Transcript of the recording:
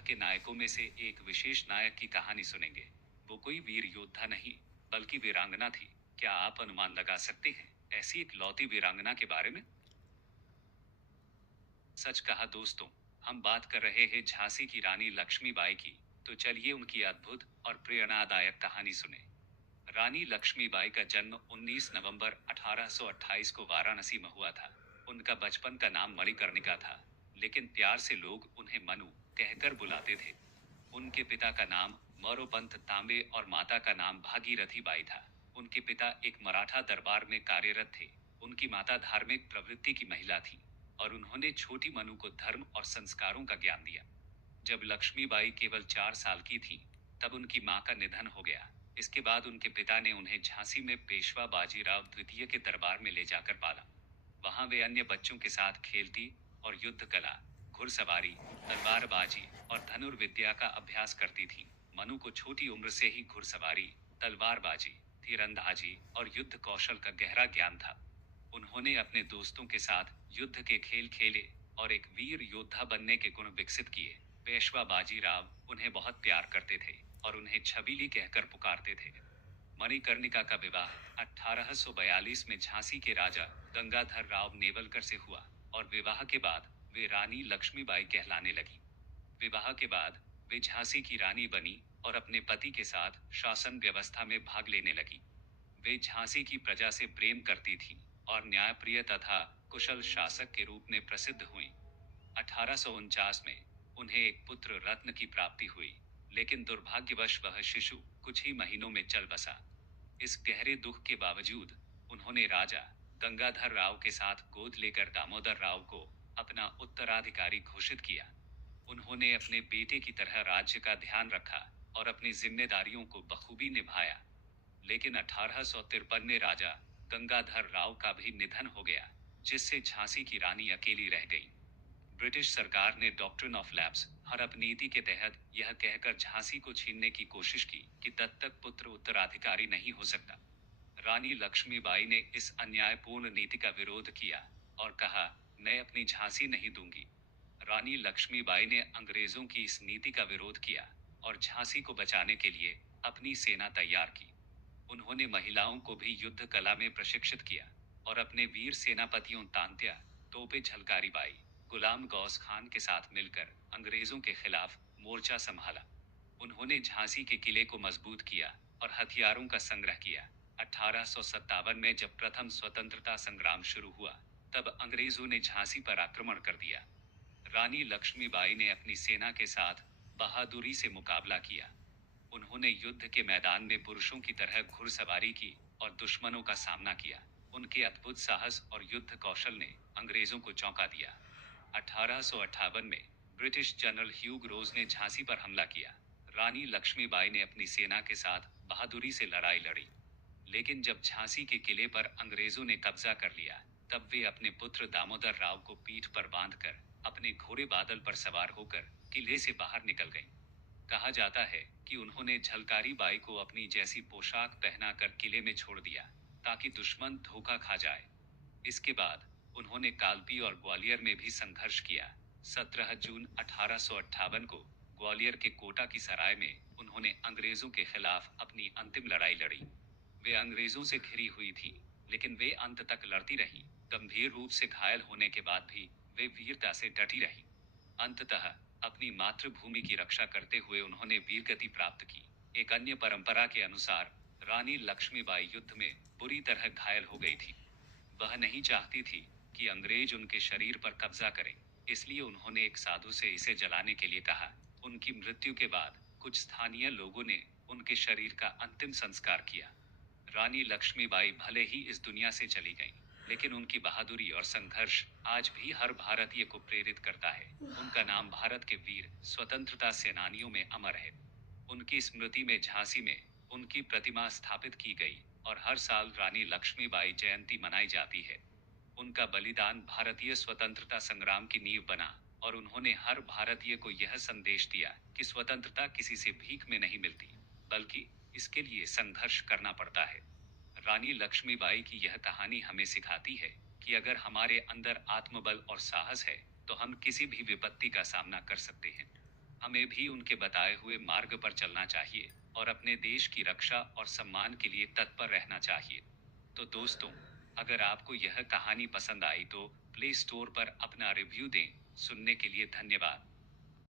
के नायकों में से एक विशेष नायक की कहानी सुनेंगे। वो कोई वीर योद्धा नहीं, बल्कि वीरांगना थी। क्या आप अनुमान लगा सकते हैं ऐसी एक लौती वीरांगना के बारे में? सच कहा दोस्तों, हम बात कर रहे हैं झांसी की रानी लक्ष्मीबाई की। तो चलिए उनकी अद्भुत और प्रेरणादायक कहानी सुने। रानी लक्ष्मीबाई का जन्म 19 नवंबर 1828 को वाराणसी में हुआ था। उनका बचपन का नाम मणिकर्णिका था, लेकिन प्यार से लोग उन्हें मनु कहकर बुलाते थे। उनके पिता का नाम मोरोपंत तांबे और माता का नाम भागीरथी बाई था। उनके पिता एक मराठा दरबार में कार्यरत थे। उनकी माता धार्मिक प्रवृत्ति की महिला थी और उन्होंने छोटी मनु को धर्म और संस्कारों का ज्ञान दिया। जब लक्ष्मीबाई केवल 4 साल की थी, तब उनकी मां का निधन हो गया। इसके बाद उनके पिता ने उन्हें झांसी में पेशवा बाजीराव द्वितीय के दरबार में ले जाकर पाला। वहां वे अन्य बच्चों के साथ खेलती और युद्ध कला, घुड़सवारी, तलवारबाजी और धनुर्विद्या का अभ्यास करती थी। मनु को छोटी उम्र से ही घुड़सवारी, तलवारबाजी, तीरंदाजी और युद्ध कौशल का गहरा ज्ञान था। उन्होंने अपने दोस्तों के साथ युद्ध के खेल खेले और एक वीर योद्धा बनने के गुण विकसित किए। पेशवा बाजीराव उन्हें बहुत प्यार करते थे और उन्हें छबीली कहकर पुकारते थे। मणिकर्णिका का विवाह 1842 में झांसी के राजा गंगाधर राव नेवलकर से हुआ और विवाह के बाद वे रानी लक्ष्मीबाई कहलाने लगी। विवाह के बाद वे झांसी की रानी बनी और अपने पति के साथ शासन व्यवस्था में भाग लेने लगी। वे झांसी की प्रजा से प्रेम करती थीं और न्यायप्रिय तथा कुशल शासक के रूप में प्रसिद्ध हुईं। 1849 में उन्हें एक पुत्र रत्न की प्राप्ति हुई, लेकिन दुर्भाग्यवश वह शिशु कुछ ही महीनों में चल बसा। इस गहरे दुख के बावजूद उन्होंने राजा गंगाधर राव के साथ गोद लेकर दामोदर राव को अपना उत्तराधिकारी घोषित किया। उन्होंने अपने बेटे की तरह राज्य का ध्यान रखा और अपनी जिम्मेदारियों को बखूबी निभाया। लेकिन 1853 में राजा गंगाधर राव का भी निधन हो गया, जिससे झांसी की रानी अकेली रह गई। ब्रिटिश सरकार ने डॉक्ट्रिन ऑफ लैप्स हड़प नीति के तहत यह कहकर झांसी को छीनने की कोशिश की कि दत्तक पुत्र उत्तराधिकारी नहीं हो सकता। रानी लक्ष्मीबाई ने इस अन्यायपूर्ण नीति का विरोध किया और कहा, मैं अपनी झांसी नहीं दूंगी। रानी लक्ष्मीबाई ने अंग्रेजों की इस नीति का विरोध किया और झांसी को बचाने के लिए अपनी सेना तैयार की। उन्होंने महिलाओं को भी युद्ध कला में प्रशिक्षित किया और अपने वीर सेनापतियों तांत्या तोपे झलकारी बाई, गुलाम गौस खान के साथ मिलकर अंग्रेजों के खिलाफ मोर्चा संभाला। उन्होंने झांसी के किले को मजबूत किया और हथियारों का संग्रह किया। 1857 में जब प्रथम स्वतंत्रता संग्राम शुरू हुआ, तब अंग्रेजों ने झांसी पर आक्रमण कर दिया। रानी लक्ष्मीबाई ने अपनी सेना के साथ बहादुरी से मुकाबला किया। उन्होंने युद्ध के मैदान में पुरुषों की तरह घुड़सवारी की और दुश्मनों का सामना किया। उनके अद्भुत साहस और युद्ध कौशल ने अंग्रेजों को चौंका दिया। 1858 में ब्रिटिश जनरल ह्यूग रोज ने झांसी पर हमला किया। रानी लक्ष्मीबाई ने अपनी सेना के साथ बहादुरी से लड़ाई लड़ी, लेकिन जब झांसी के किले पर अंग्रेजों ने कब्जा कर लिया, तब वे अपने पुत्र दामोदर राव को पीठ पर बांधकर अपने घोड़े बादल पर सवार होकर किले से बाहर निकल गईं। कहा जाता है कि उन्होंने झलकारी बाई को अपनी जैसी पोशाक पहनाकर किले में छोड़ दिया, ताकि दुश्मन धोखा खा जाए। इसके बाद उन्होंने कालपी और ग्वालियर में भी संघर्ष किया। 17 जून 1858 को ग्वालियर के कोटा की सराय में उन्होंने अंग्रेजों के खिलाफ अपनी अंतिम लड़ाई लड़ी। वे अंग्रेजों से घिरी हुई थी, लेकिन वे अंत तक लड़ती रही। गंभीर रूप से घायल होने के बाद भी वे वीरता से डटी रही। अंततः अपनी मातृभूमि की रक्षा करते हुए उन्होंने वीरगति प्राप्त की। एक अन्य परंपरा के अनुसार रानी लक्ष्मीबाई युद्ध में बुरी तरह घायल हो गई थी। वह नहीं चाहती थी कि अंग्रेज उनके शरीर पर कब्जा करें, इसलिए उन्होंने एक साधु से इसे जलाने के लिए कहा। उनकी मृत्यु के बाद कुछ स्थानीय लोगों ने उनके शरीर का अंतिम संस्कार किया। रानी लक्ष्मीबाई भले ही इस दुनिया से चली गईं, लेकिन उनकी बहादुरी और संघर्ष आज भी हर भारतीय को प्रेरित करता है। उनका नाम भारत के वीर स्वतंत्रता सेनानियों में अमर है। उनकी स्मृति में झांसी में उनकी प्रतिमा स्थापित की गई और हर साल रानी लक्ष्मीबाई जयंती मनाई जाती है। उनका बलिदान भारतीय स्वतंत्रता संग्राम की नींव बना और उन्होंने हर भारतीय को यह संदेश दिया कि स्वतंत्रता किसी से भीख में नहीं मिलती, बल्कि इसके लिए संघर्ष करना पड़ता है। रानी लक्ष्मीबाई की यह कहानी हमें सिखाती है कि अगर हमारे अंदर आत्मबल और साहस है, तो हम किसी भी विपत्ति का सामना कर सकते हैं। हमें भी उनके बताए हुए मार्ग पर चलना चाहिए और अपने देश की रक्षा और सम्मान के लिए तत्पर रहना चाहिए। तो दोस्तों, अगर आपको यह कहानी पसंद आई तो प्ले स्टोर पर अपना रिव्यू दें। सुनने के लिए धन्यवाद।